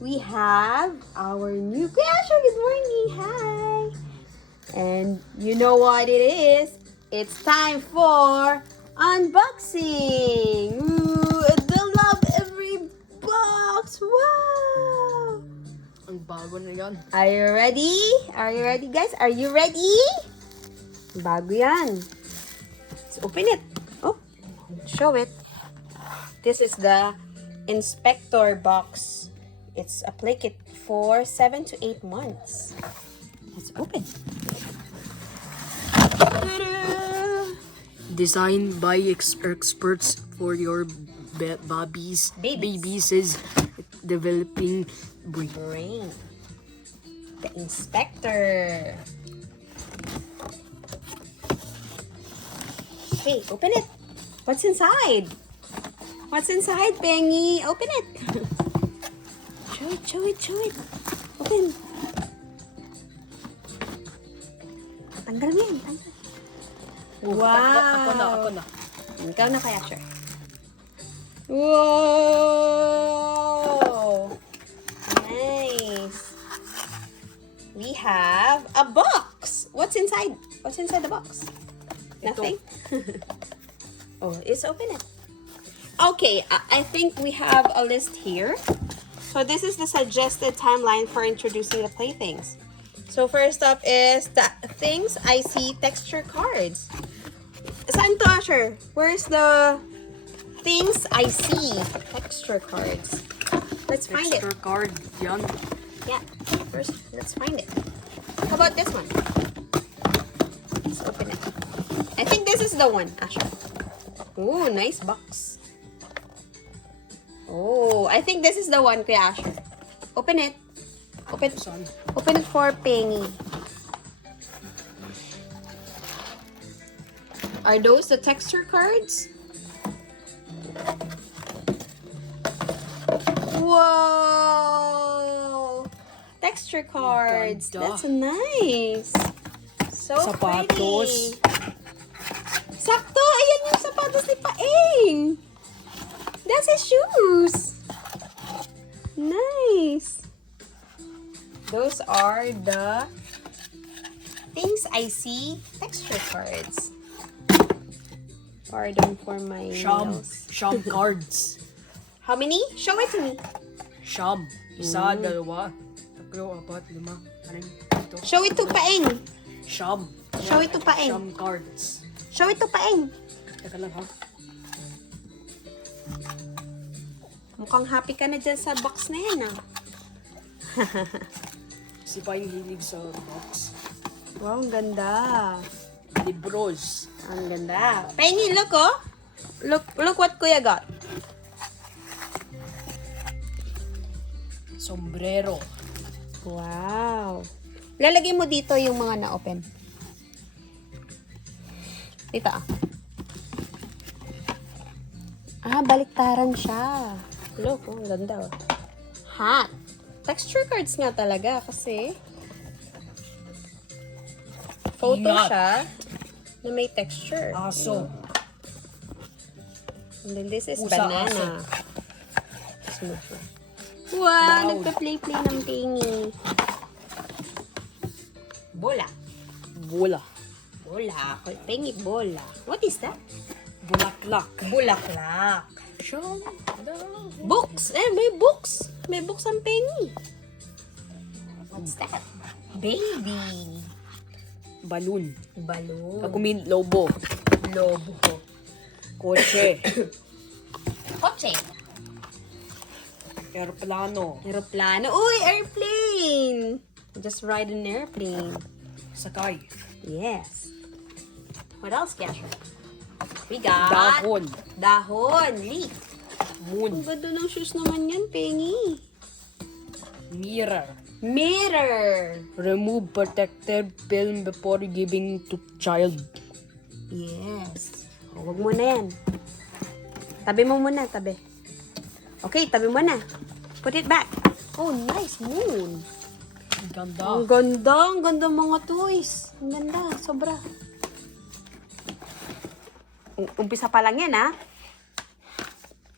we have our new Asher. Good morning. Hi. And you know what it is? It's time for unboxing. Ooh, the LOVEVERY box. Wow. Ang bago na yan. Are you ready? Are you ready, guys? Are you ready? Bago yan. Let's open it. Oh, show it. This is the Inspector box. It's a play kit for 7 to 8 months. Let's open. Designed by experts for your babies is developing Brain. The Inspector. Okay, open it. What's inside? What's inside, Pengy? Open it. Show it. Open. Tanggal mo yan. Tanggal. Wow. Ako na. Ikaw na kaya, sure. Whoa! Nice. We have a box. What's inside? What's inside the box? Nothing? Oh, let's open it. Okay, I think we have a list here. So this is the suggested timeline for introducing the playthings. So first up is the things I see texture cards. Saan to, Asher? Where's the things I see texture cards? Let's find it. Texture card yan. Yeah, first let's find it. How about this one? Let's open it. I think this is the one, Asher. Ooh, nice box. Oh, I think this is the one, Kuya Asher. Open it. Open it for Pengy. Are those the texture cards? Whoa! Texture cards. Ganda. That's nice. So Sapatos. pretty. Sakto! Ayan yung sapatos ni Paeng. That's his shoes. Nice. Those are the things I see texture cards. Pardon for my nails. Sham cards. How many? Show it to me. Sham. Isa, dalawa, tatlo, apat, lima, anim, pito. Show it to Paeng. Sham. Show it to Paeng. Sham cards. Show it to Paeng. Teka lang ha. Mukhang happy ka na dyan sa box na yan, ah. Si pa yung hilig sa box. Wow, ang ganda. Libros. Ang ganda. Penny, look, oh. Look what Kuya got. Sombrero. Wow. Lalagay mo dito yung mga na-open. Dito, ah. Ah, baliktaran siya. Look, oh, ang ganda, oh. Hat. Texture cards nga talaga kasi photo Ingat. siya na may texture. Aso. And then this is Pusa, banana. Smooth siya. Wow, Wow. nagpa-play-play ng Pengy. Bola. Bola. Bola. Pengy bola. What is that? Bulaklak. Bulaklak. Sham. Books. May books. May books ang Pengy. What's that? Baby. Balloon. Balloon. Kakumin, lobo. Lobo. Kotse. Kotse. Aeroplano. Aeroplano. Uy, airplane. Just ride an airplane. Sakay. Yes. What else, Gasher? We got Dahon. Dahon. Leaf. Moon. Ang ganda ng shoes naman yan, Pengy. Mirror. Mirror. Remove protective film before giving to child. Yes. O, wag mo na yan. Tabi mo muna, tabi. Okay, tabi mo na. Put it back. Oh, nice moon. Ang ganda. Ang ganda. Ang ganda mga toys. Ang ganda. Sobra. Umpisa pa lang yan, ha?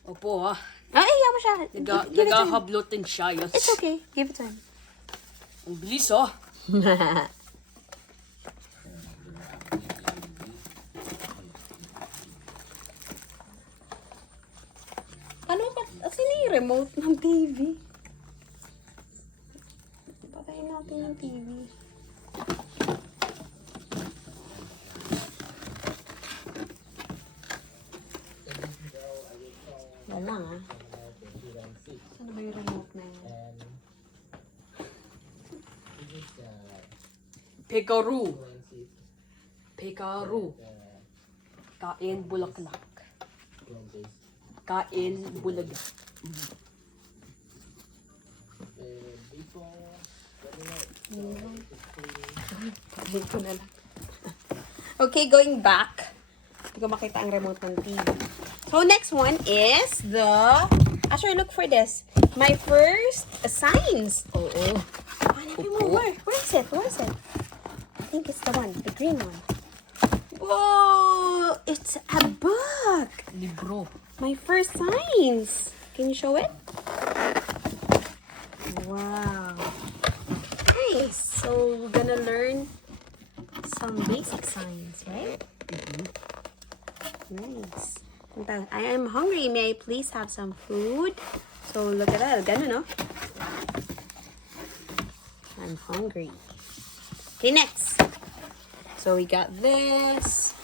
Opo ha. Ay, ayaw mo siya. Give it to him. Nagahablotin siya, yes. It's okay. Give it to him. Ang bilis, oh. Ano ka? Sino yung remote ng TV? Patayin natin yung TV. Wala nga. Ano ba yung remote na yun? Pekaru. Pekaru. Kain bulaklak. Kain bulaga. Okay, going back. Hindi ko makita ang remote ng TV. So, next one is the... Actually, look for this. My first science. Oo. Hanapin mo. Where is it? Where is it? I think it's the one. The green one. Whoa! It's a book. Libro. My first science. Can you show it? Wow. Nice. So, we're gonna learn some basic science, right? Nice. I am hungry. May I please have some food? So, look at that. Ganun, no? I'm hungry. Okay, next. So, we got this.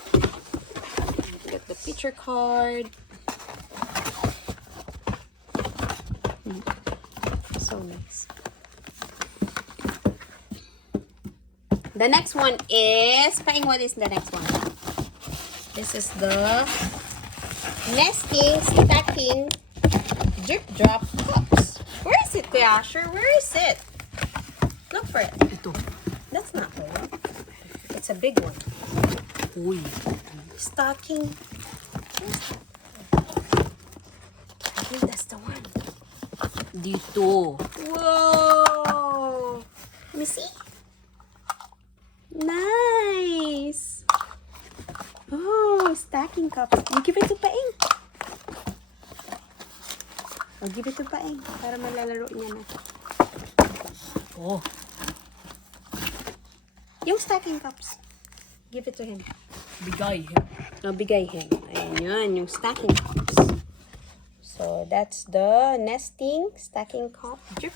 We got the picture card. So nice. The next one is... Paing, what is the next one? This is the nesting, stacking, drip drop cups. Where is it, Kuya Asher? Where is it? Look for it. Ito. That's not her. It's a big one. Uy. Stocking. I think that's the one. Dito. Whoa! Let me see. Nice. Oh, stacking cups. You give it to Paing. I'll give it to Paing para malalaro niya na. Oh. Yung stacking cups. Give it to him. Bigay. No, bigay him. Ayan yun, yung stacking cups. So, that's the nesting, stacking cup, drip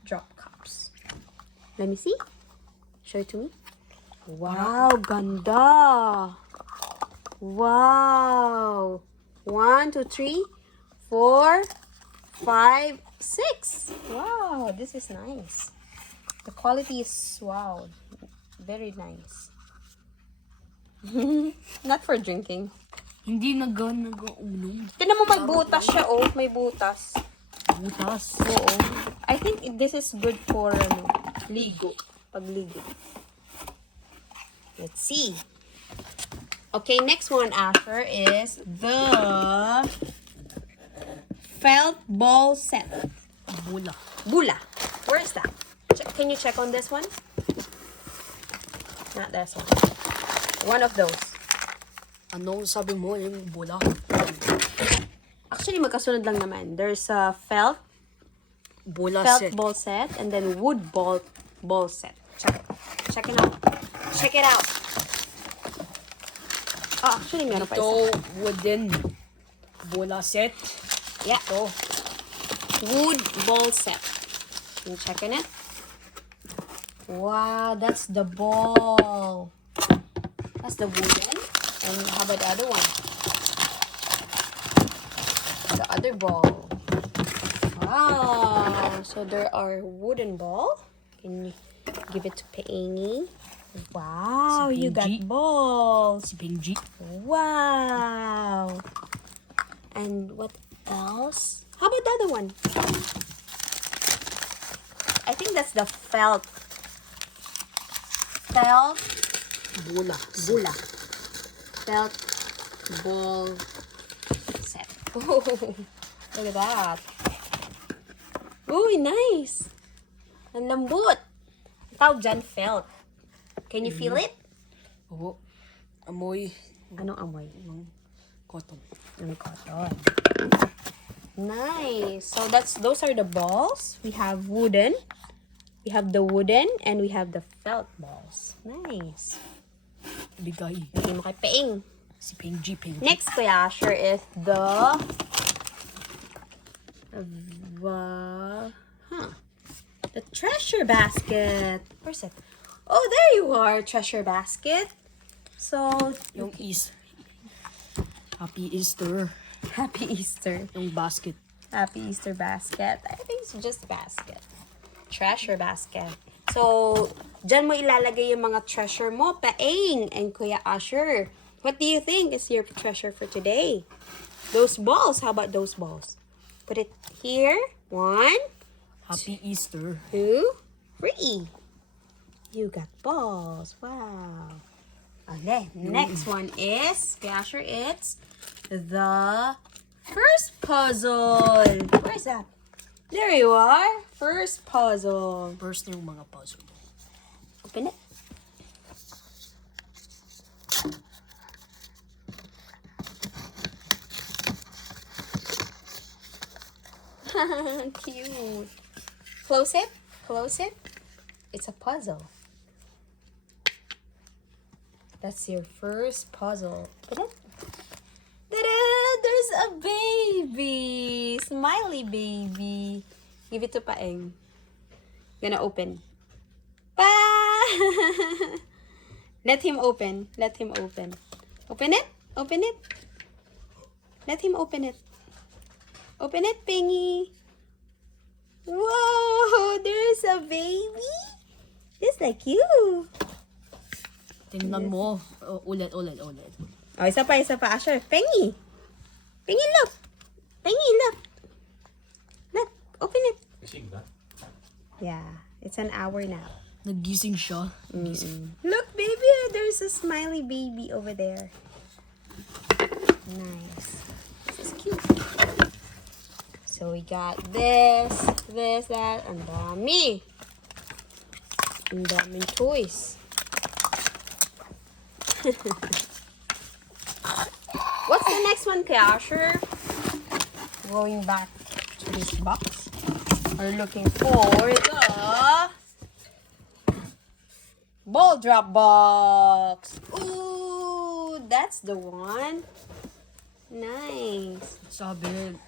drop cups. Let me see. Show it to me. Wow, ganda. Wow. 1, 2, 3, 4, 5, 6. Wow, this is nice. The quality is wow. Very nice. Not for drinking. Hindi nag-uulong. Tignan mo, may butas siya, oh. May butas. Butas. Oo. I think this is good for, ligo. Pagligo. Let's see. Okay, next one, Asher, is the felt ball set. Bula. Bula. Where is that? Can you check on this one? Not this one. One of those. Ano sabi mo yung bula? Actually, magkasunod lang naman. There's a felt Bula set. ball set and then wood ball set. Check it out. Check it out. Oh, actually, meron pa Ito, isa. wooden bula set. Yeah. Ito. Wood ball set. You checking it? Wow, that's the ball. That's the wooden. And how about the other one? The other ball. Wow. So there are wooden ball. Can you give it to Paingy? Wow, Si you got Benji. balls. Si Benji. Wow. And what else? How about the other one? I think that's the felt Bula. felt ball set. Oh, look at that. Uy, nice. Ang lambot. Tawag dyan, felt. Can you feel it? Oo. Amoy. Anong amoy? Cotton. And cotton. Nice. So those are the balls. We have wooden. We have the wooden and we have the felt balls. Nice. Bigay. Bigay mo kay Peing. Si Penji. Next, Kuya Asher, is the treasure basket. Where's it? Oh, there you are, treasure basket. So, Yung Happy Easter. Happy Easter. Yung basket. Happy Easter basket. I think it's just basket. Treasure basket. So, dyan mo ilalagay yung mga treasure mo, Paeng and Kuya Asher. What do you think is your treasure for today? Those balls. How about those balls? Put it here. 1, Happy Easter. 2, 3. You got balls. Wow. Okay. Next one is, Kuya Asher, it's the first puzzle. Where's that? There you are. First puzzle. First yung mga puzzle. Open it. Cute. Close it. Close it. It's a puzzle. That's your first puzzle. Open it. Ta-da! There's a baby! Smiley baby. Give it to Paeng. Gonna open. Pa! Let him open. Let him open. Open it. Open it. Let him open it. Open it, Pingy. Whoa! There's a baby. Just like you. Tingnan mo. Ulit. Oh, isa pa, Asher. Pengy. Pengy, look. Pengy, look. Look, open it. Yeah, it's an hour now. Nagising siya. Look, baby, there's a smiley baby over there. Nice. This is cute. So we got this, that, and dami. And daming toys. What's the next one, Kuya Asher? Going back to this box. We're looking for the ball drop box. Ooh, that's the one. Nice. Sabi.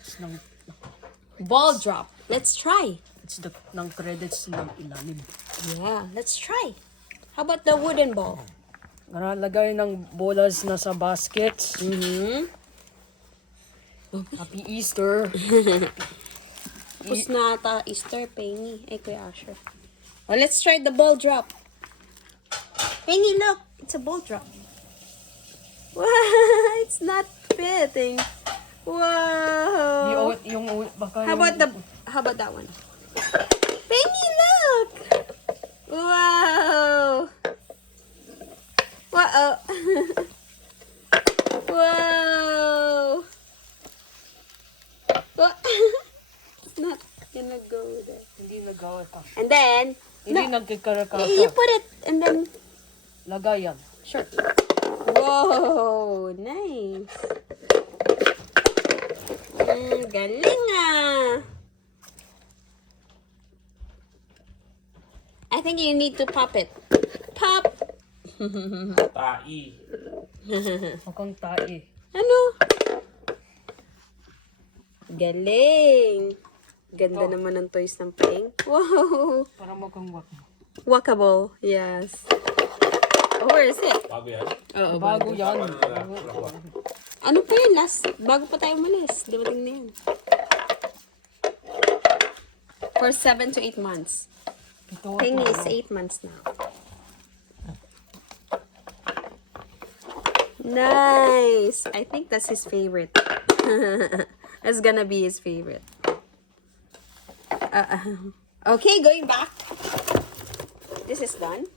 It's ng Ball drop. Let's try. ng credits ng ilalim. Yeah, let's try. How about the wooden ball? Nakalagay ng bolas na sa baskets. Happy Easter. Tapos na ata Easter, Pengy. Ay, Kuya Asher. Oh, let's try the ball drop. Pengy, look. It's a ball drop. Wow, it's not fitting. Wow. How about that one? Pengy, look. Wow. Wow. Wow. What? It's not gonna go there. Hindi nagawa pa. And then, Hindi nagkakarakata. you put it and then, Lagayan. sure. Whoa, nice. Galing ah. I think you need to pop it. Pop. Tai. Mukhang tae. Ano? Galing. Ganda naman ng toys ng Peng. Wow. Para mukhang Walkable. Yes. Oh, where is it? Bago yan. Oo, bago yan. Ano pa yun? Bago pa tayo umalis. Dumating na yan. For 7 to 8 months. Peng is 8 months now. Nice. I think that's his favorite. That's gonna be his favorite. Okay, going back. This is done.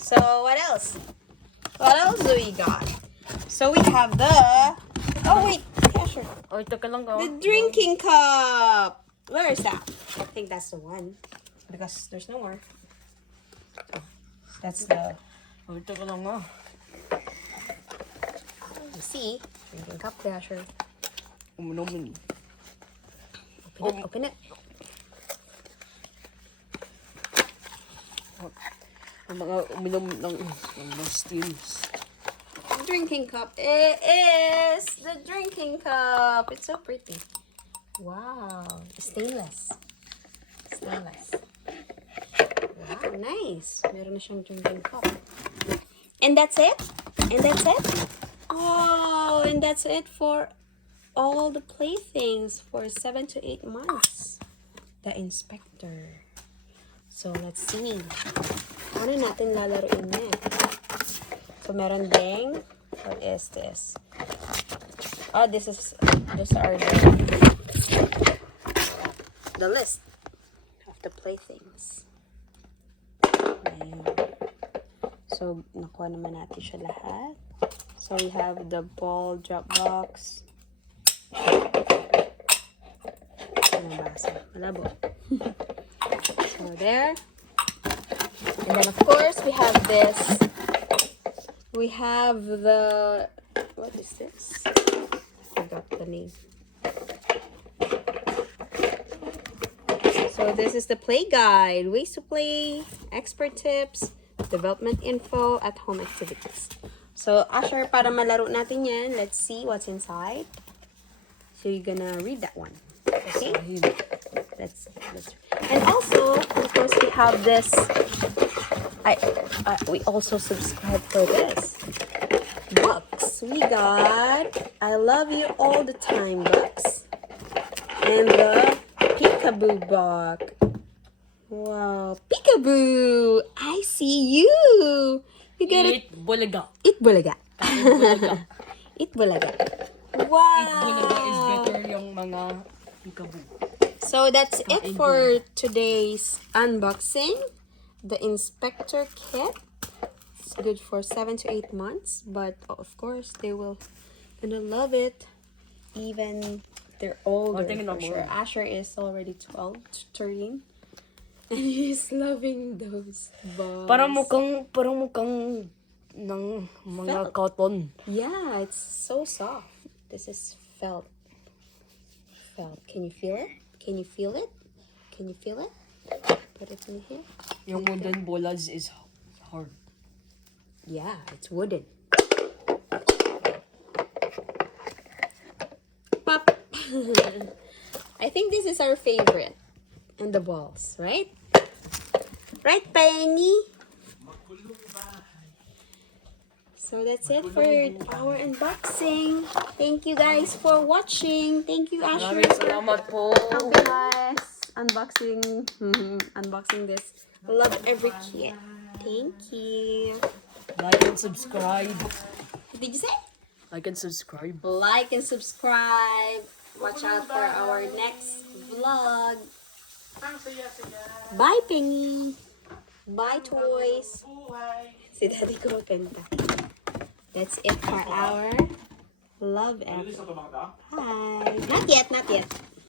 So, what else? What else do we got? So, we have the... Oh, wait. Yeah, sure. Or ito ka lang ka. The drinking cup. Where is that? I think that's the one. Because there's no more. That's the... Or ito ka lang You see, drinking cup, Asher. Uminom. Open it. Ang mga uminom ng steams. Drinking cup. It is the drinking cup. It's so pretty. Wow. Stainless. Wow, nice. Meron na siyang drinking cup. And that's it? Oh, and that's it for all the playthings for 7 to 8 months. The inspector. So, let's see. Ano natin lalaroin niya? So, meron ding, what is this? Oh, these are the list of the playthings. Ayan. So, nakuha naman natin siya lahat. So, we have the ball drop box. Malabo. So, there. And then, of course, we have this. We have the... What is this? I forgot the name. So, this is the play guide. Ways to play, expert tips, development info, at-home activities. So, Asher, para malaro natin yan, let's see what's inside. So, you're gonna read that one. Okay? Let's and also, of course, we have this. We also subscribe for this. Bucks. We got I Love You All the Time Bucks. And the Peekaboo box. Wow. Peekaboo! I see you! You get it. Eat bulaga. Eat bulaga. Bulaga. Eat bulaga. Wow! Eat bulaga is better yung mga peekaboo. So that's it for today's unboxing. The inspector kit. It's good for 7 to 8 months, but of course they will gonna love it. Even they're older. For sure. Asher is already 12, 13, and he's loving those balls. Parang mukhang ng mga Felt. cotton. Yeah, it's so soft. This is felt. Can you feel it? Can you feel it? Put it in here. Yung wooden bolas is hard. Yeah, it's wooden. Pop. I think this is our favorite. And the balls, right? Right, Penny? So that's it for our unboxing. Thank you guys for watching. Thank you, Asher. Maraming salamat po. Helping us unboxing this LOVEVERY kit. Thank you. Like and subscribe. What did you say? Like and subscribe. Like and subscribe. Watch out for our next vlog. Bye, Penny. Bye, toys. Si Daddy ko kanta. That's it for our LOVEVERY. Hi. Not yet.